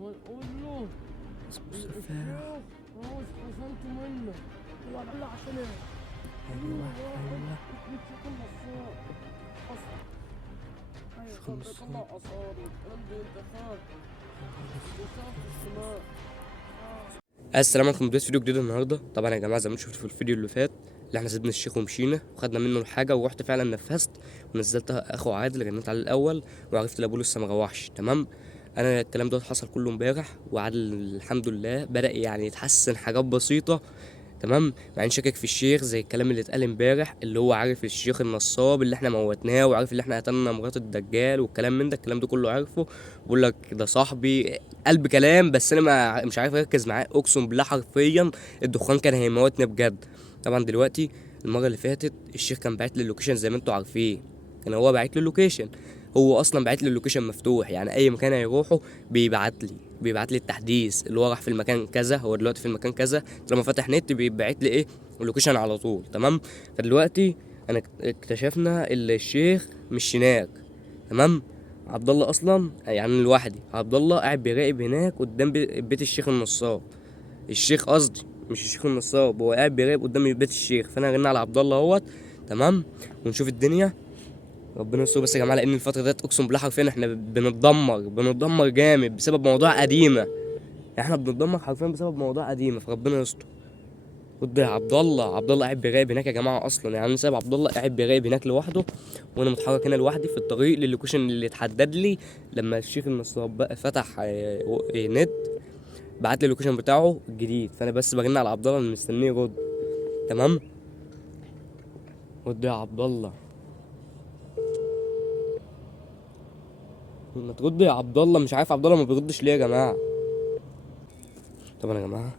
ونقول له اسمه الشيخ السفاح. عاوز خصمته منك. والله عشان ايه؟ ايوه ايوه. الشيخ النصار اصلا. ايوه شيخ طب بيطلع النصاب. اثار والكلام ده انت فاهم. وشاف السماء. السلام عليكم، بداية فيديو جديد النهارده. طبعا يا جماعه زي ما انتم شفتوا في الفيديو اللي فات اللي احنا سيبنا الشيخ ومشينا وخدنا منه الحاجه، ورحت فعلا نفذت ونزلت اخو عادل، رنيت عليه الاول وعرفت لابوه لسه ما روحش. تمام. انا الكلام ده حصل كله امبارح، وعادل الحمد لله بدا يعني يتحسن حاجات بسيطه. تمام. مع ان شاكك في الشيخ زي الكلام اللي اتقال امبارح، اللي هو عارف الشيخ النصاب اللي احنا موتناه، وعارف اللي احنا قتلنا مرات الدجال والكلام من ده، الكلام ده كله عارفه. بقول لك ده صاحبي قلب كلام، بس انا مش عارف اركز معاه، اقسم بالله حرفيا الدخان كان هيموتني بجد. طبعا دلوقتي المره اللي فاتت الشيخ كان باعت لي اللوكيشن زي ما انتوا عارفين، كان هو باعت لي اللوكيشن. هو اصلا باعت لي اللوكيشن مفتوح، يعني اي مكان هيروحه بيبعت لي التحديث اللي هو راح في المكان كذا، هو دلوقتي في المكان كذا. لما فتح نت بيبعت لي ايه اللوكيشن على طول. تمام. فدلوقتي انا اكتشفنا اللي الشيخ مش هناك. تمام. عبد الله اصلا يعني لوحدي، عبد الله قاعد بيراقب هناك قدام بيت الشيخ النصاب. الشيخ قصدي مش الشيخ النصاب، هو قاعد بيراقب قدام بيت الشيخ، فانا غنى على عبد الله اهوت. تمام. ونشوف الدنيا. ربنا يستر بس يا جماعه، لان الفتره ديت اقسم بالله حرفيا احنا بنتدمر جامد بسبب مواضيع قديمه. يعني احنا بنتدمر حرفيا بسبب مواضيع قديمه، فربنا يستر. خد يا عبد الله قاعد بيراقب هناك يا جماعه اصلا، يعني انا سايب عبد الله قاعد بيراقب هناك لوحده، وانا متحرك هنا لوحدي في الطريق للوكيشن اللي اتحدد لي لما الشيخ النصاب بقى فتح نت، بعت لي اللوكيشن بتاعه الجديد، فانا بس برن على عبد الله انا مستنيه يرد. تمام. خد يا عبد الله، ما ترد يا عبد الله، مش عارف عبد الله ما بيردش ليه يا جماعه. طبعا يا جماعه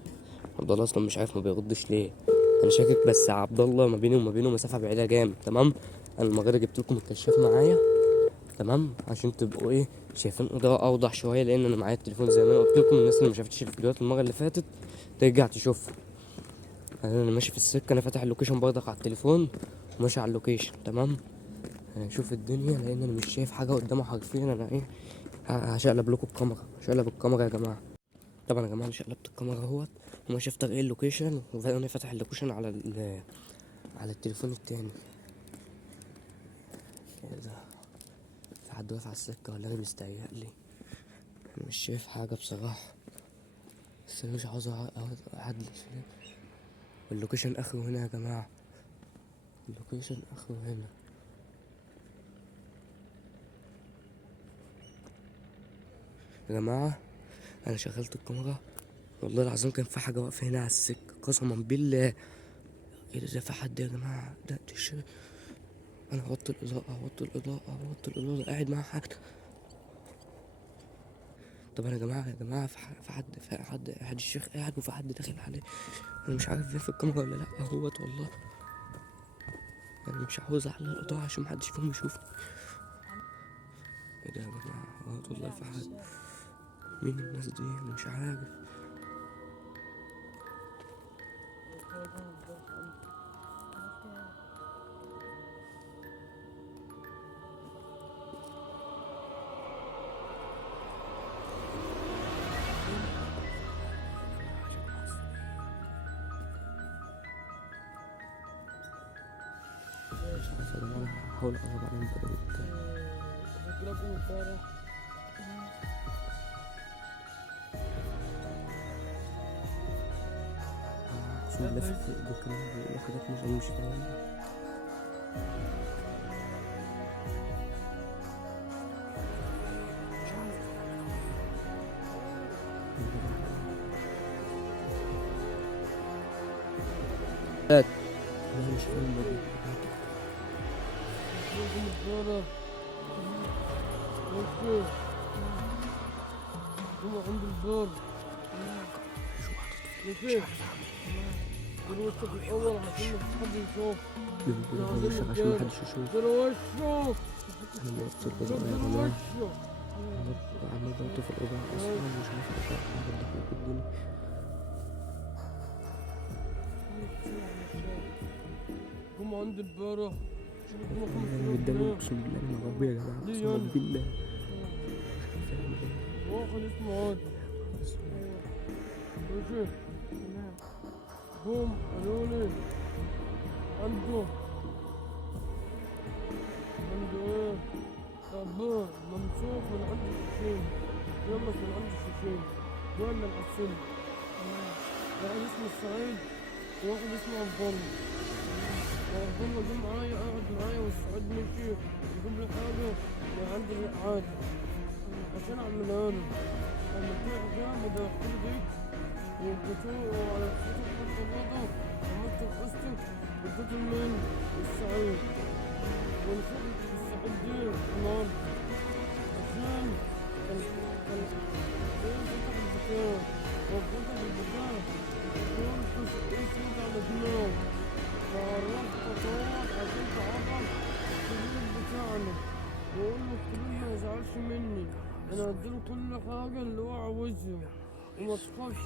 عبد الله اصلا مش عارف ما بيردش ليه، انا شاكك، بس عبد الله ما بيني وما بينه مسافه بعيده جامد. تمام. انا المره دي جبت لكم الكشاف معايا، تمام، عشان تبقوا ايه شايفين ده اوضح شويه، لان انا معايا التليفون زي ما انا قلت لكم. الناس اللي ما شافتش الفيديوهات المره اللي فاتت ترجع تشوفها. انا ماشي في السكه، انا فاتح اللوكيشن برضك على التليفون وماشي على اللوكيشن. تمام. هنشوف الدنيا لان انا مش شايف حاجه قدامه حرفيا. انا ايه هشقلب لكم الكاميرا، هشقلب الكاميرا يا جماعه. طبعا يا جماعه انا شقلبت الكاميرا اهوت وماشي في طريق اللوكيشن، وانا فاتح اللوكيشن على التليفون التاني كده. في حد واقف على السكه ولا انا مستهيألي؟ انا مش شايف حاجه بصراحه، بس انا مش عاوز اعدل شويه. اللوكيشن اخره هنا يا جماعه، اللوكيشن اخره هنا. يا جماعه انا شغلت الكاميرا، والله العظيم كان في حاجه واقفه هنا على السكه قسما بالله. ايه ده في حد يا جماعه؟ ده انا هوطي الاضاءه قاعد مع حد. طبعا يا جماعه في حد الشيخ قاعد وفي حد داخل عليه. انا مش عارف فين في الكاميرا ولا لا اهوت والله. انا مش عاوز اعلى الاضاءه عشان محدش فيهم يشوفني. ايه ده يا جماعه اهوت والله في حد. مين الناس دي؟ انا مش عارف. مش عارف يا جماعه، انا هحاول اقرب عليهم بقدر الامكان. بضربه امبارح. اقسم بالله في بكره بيقولوا حاجات مش فاهمها. انا مش فاهم بضربه امبارح. هم عند الباب. كيف؟ دروسك الأول عشان ما حد يشوف. بيقولوا وشك عشان محدش يشوف. دروشه. انا موطي الاضاءه يا جماعه، دروشه. عمال بوطي في الاضاءه اصلا مش عارف اطلع حاجه داخل في الدنيا. هم عند البارح. انا قدامي اقسم بالله انا مرعوب يا جماعه، اقسم بالله. واحد اسمه عادل. ماشي. تمام. هم قالوا لي عنده ايه تعبان ممسوك من عند الشيشين، يمك من عند الشيشين دول الحسن. واحد اسمه السعيد وواحد اسمه عبد الله. وعبد الله جه معايا قاعد معايا والسعيد مشي يجيب لي حاجة من عند الرقعات عشان اعملها له. عملت له حجاب ودخلت ديك واديته على الخطوط خط الوضع، عملت القسطي واديته لمين؟ للسعيد. ونشوف السعيد دي النهارده عشان كان فتح البكاء وفتح البكاء قلت اسود على دماغه، فقربت اصوت عشان تعرف الكبير بتاعنا واقول له الكبير ما يزعلش مني، انا اديله كل حاجه اللي هو عاوزها وما تخافش.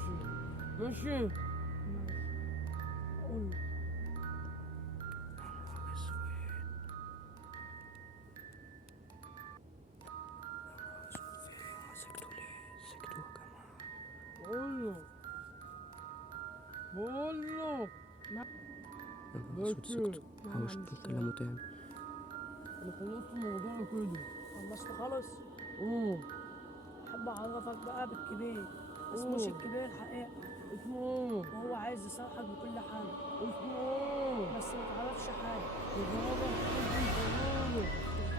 ماشي؟ قول له بقول له يا نهار اسود سكتوا. حاولوا تتكلموا تاني. انا خلصت الموضوع كده. خلصت خالص. اوه احب اعرفك بقى بالكبير، اسموش الكبير الحقيقة، اسمه ايه؟ وهو عايز يصالحك بكل حاجة اسمه ايه؟ بس ما تعرفش حاجة. تجربة حد تجربة.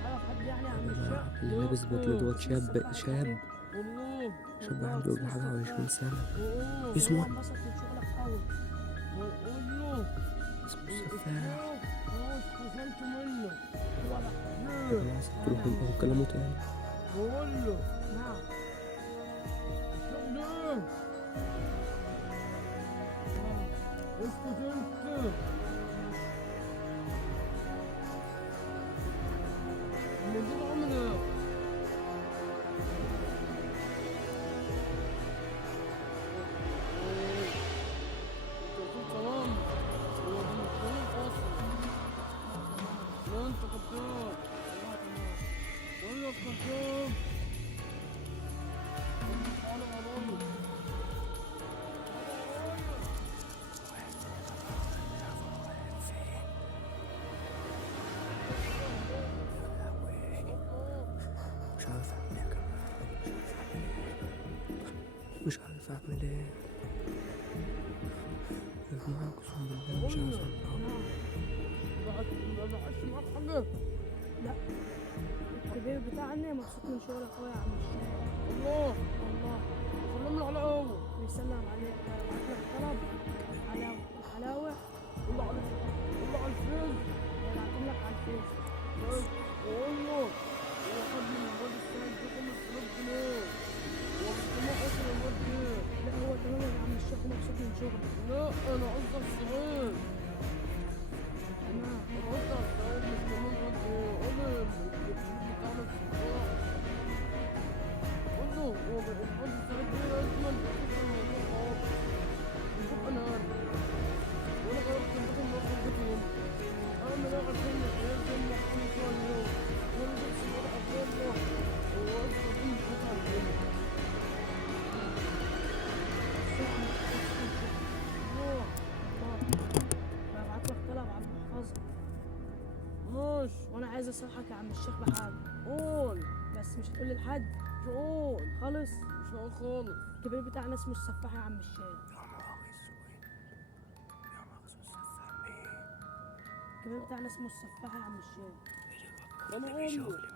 تعرف حد يعني عن الشيخ؟ اللي لابس بدلة دوت شاب والله شاب عنده يجي حاجة وعشرين سنة. وايه؟ اسمه هو انبسط من شغلك قوي. وقول له اسمه السفاح. خلاص فصلت منك. هو بقى يا جماعة سكتوا روحوا تكلموا تاني. بقول له نعم. الشغل ايه؟ اسكت انت. الموضوع عامل ايه؟ سلام. هو كان اصلا. لا انت كذاب. بقول لك كذاب. انا ورايا. مش عارف اعمل ايه يا جماعة. مش عارف اعمل ايه يا جماعة. اقسم بالله مش عارف اعمل ايه. ما بقاش معاك حاجة. لا الكبير بتاعنا مبسوط من شغلك قوي يا عم الشيخ. الله والله سلم لي على هو. بيسلم عليك ويبعت لك طلب الحلاوة والله على الفيس. ويبعتهم لك على الفيس. وقول له هو خد من الواد السعيد ده 5000 جنيه. هو مش طموح اصلا الواد ده. لا هو تمام يا عم الشيخ مبسوط من شغلك. لا انا قصدي على السعيد. تمام. انا قصدي على السعيد مش كمان الواد ده. قول له الفلوس بتاعنا في الصباح. قول له هو الواد السعيد ده لازم يخش الموضوع خالص. يشوف انا وانا غيرت البيت الموظف بيتي هنا. اعمل ايه عشان العيال دول يحكموا كل يوم. وانا نفسي اروح اتغلى واصحى كل قطعة هنا. الله ببعت لك طلب على المحفظة ماشي. وانا عايز اصالحك يا عم الشيخ بحاجة، قول بس مش هتقول لحد قول. خالص. مش هقول خالص. الكبير بتاعنا اسمه السفاح يا عم الشيخ. الكبير بتاعنا اسمه السفاح يا عم الشيخ. انا اقول له يا قولوا.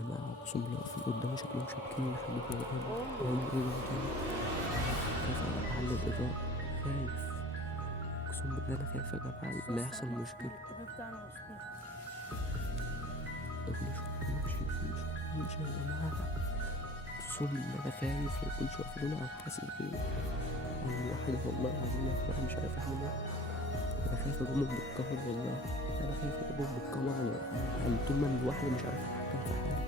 جماعة اقسم بالله واقفين قدامي شكلهم شاكين لحد دلوقتي. هم ايه ده تاني؟ خايف اعلي الاضاءة. خايف اقسم بالله انا خايف يا جماعة لا يحصل مشكلة. الكبير بتاعنا مسؤول. طب مش يا جماعة. اقسم بالله انا خايف لا يكون شافونا او حاسس بيا. انا لوحدي والله العظيم يا جماعة مش عارف اعمل ايه. انا خايف اجيبهم بالقهر والله. انا خايف اجيبهم بالقمر. يعني طول ما انا لوحدي مش عارف اتحكم في حالي.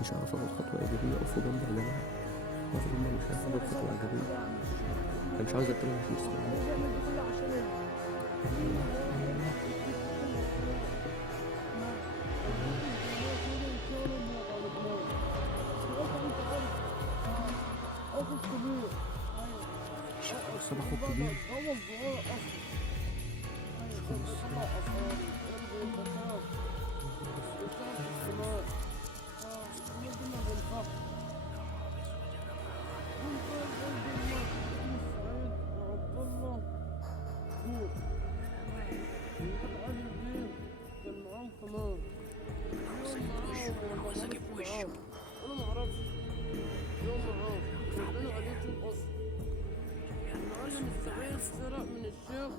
مش عارف اخد خطوة ايجابية اقف جنبي يا جماعة. المفروض ما مش بصراحة أول خطوة عجبتني. أنا مش عاوز أتكلم عشان بس هو بيعمل ده كله عشان ايه؟ بس أنا أخوك كبير. انا ما اعرفش يوم معاه كلنا على اليوتيوب اصلا. المعلم السعيد سرق من الشيخ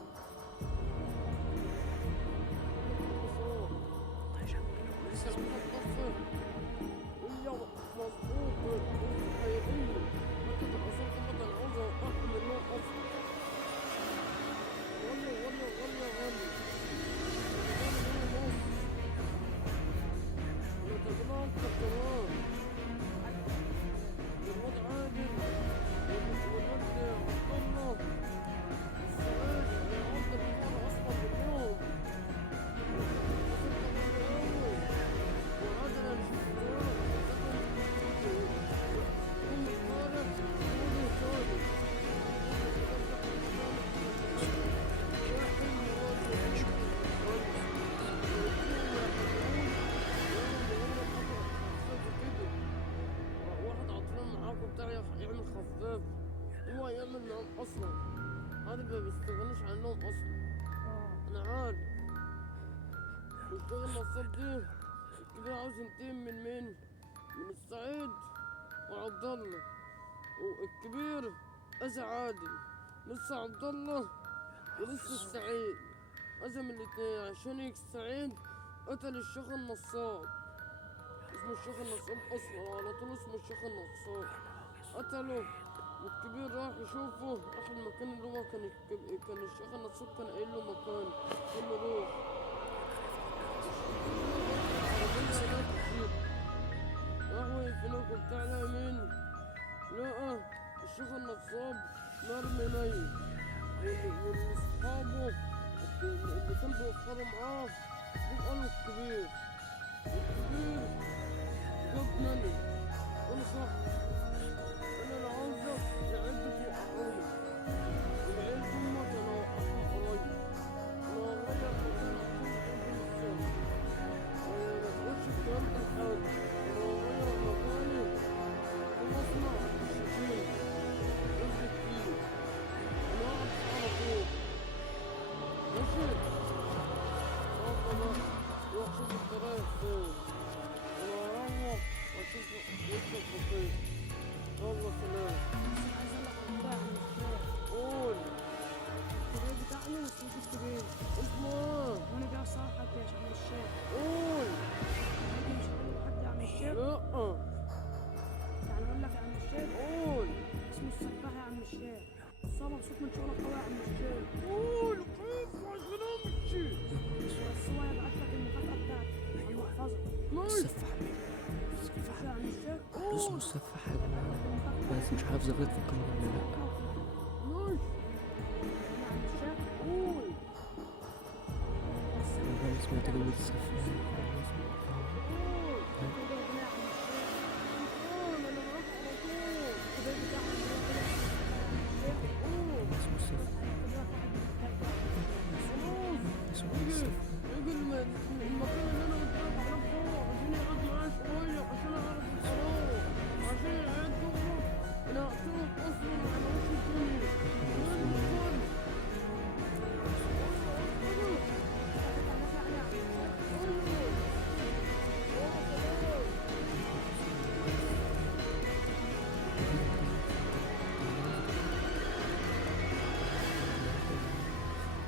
يعمل خفاف، هو يعمل معاهم اصلا، هذا ما بيستغنيش عنهم اصلا. انا عارف بيشتغل نصاب دي الكبير عاوز ينتقم من مين؟ من السعيد وعبد الله، والكبير اذى عادل، لسه عبد الله ولسه السعيد اذى من الاتنين عشان السعيد قتل الشيخ النصاب. اسمه الشيخ النصاب اصلا، على طول اسمه الشيخ النصاب، قتله. والكبير راح يشوفه، راح المكان اللي هو كان الشيخ النصاب كان قايل له مكان، قال له روح. راح وقف هناك وبتاع، لقى مين؟ لقى الشيخ النصاب مرمي ميت، واللي اصحابه اللي كان بيوفروا معاه جم قالوا الكبير، والكبير جاب مني، قال صح انا اللي عاوزك العيال دي توقعوني، والعيال دول كانوا وقعوا قرايب، انا والله يا مكان عشان قلبي السن، ما تقولش الكلام ده لحد، انا والله مكاني في مصنع الشيشين قبل كتير، انا قاعد على طول ماشي. يلا بقى روح شوف انت رايح فين، انا هروح واشوف وشك بخير. يلا سلام. عايز اقول لك على بتاع عن الشيخ قول الكبير بتاعنا وسيد الكبير، اسمه ايه؟ وانا جاي اصالحك يا عم الشيخ. قول. انت مش هقول لحد يا عم الشيخ، لا يعني اقول لك يا عم الشيخ قول. اسمه السفاح يا عم الشيخ، بس هو مبسوط من شغلك قوي يا عم الشيخ، قول كيف عشان امشي. بس هو هيبعت لك المكافأة بتاعتك على المحفظة. ماشي السفاح مين؟ السفاح يا عم الشيخ اسمه السفاح يا جماعة. بس مش عارف زغلت في الكاميرا ولا لأ. ماشي يا عم الشيخ قول. بس أنا سمعت كلمة السفاح. قول. كده ربنا يا عم الشيخ قول انا معاك على طول. الكبير بتاعنا اللي هو كده اسمه السفاح يا عم الشيخ. قول. اسمه السفاح. خلاص اسمه يجي السفاح. يجي المكان اللي انا قلت لك عليه فوق عشان يقعد معايا شوية، عشان اعرف القرار، عشان العيال تغلط انا هقتلهم اصلا على وش الدنيا. لازم الكل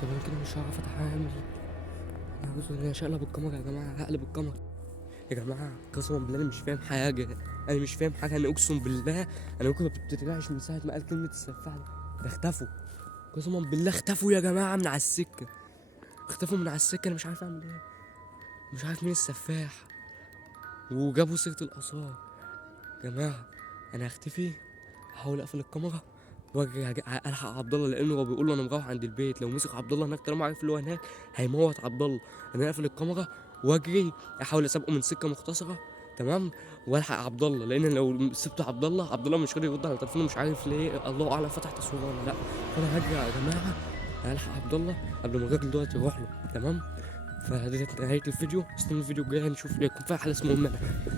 طب انا كده مش هعرف اتعامل. انا عاوز انا هقلب الكاميرا يا جماعة، هقلب الكاميرا يا جماعة. قسما بالله انا مش فاهم حاجة، انا مش فاهم حاجة. انا اقسم بالله انا ممكن ما بتترعش من ساعة ما قال كلمة السفاح ده اختفوا. قسما بالله اختفوا يا جماعة من على السكة، اختفوا من على السكة. انا مش عارف اعمل ايه، مش عارف مين السفاح. وجابوا سيرة الآثار. جماعة انا هختفي احاول اقفل الكاميرا واجري الحق عبد الله، لانه هو بيقول له انا مروح عند البيت. لو مسك عبد الله هناك طالما عارف اللي هو هناك هيموت عبد الله. انا اقفل الكاميرا واجري احاول اسابقه من سكه مختصره، تمام، والحق عبد الله، لان لو سبت عبد الله مش راضي يرد على تليفونه، مش عارف ليه، الله اعلم فتح تصوير ولا لا. فانا هجري يا جماعه الحق عبد الله قبل ما الراجل دلوقتي يروح له، تمام. فدي نهايه الفيديو، استنوا الفيديو الجاي نشوف يكون في حدث مهم.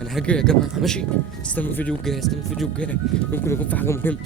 انا هجري يا جماعه ماشي، استنوا الفيديو الجاي، استنوا الفيديو الجاي، ممكن يكون في حاجه مهمه.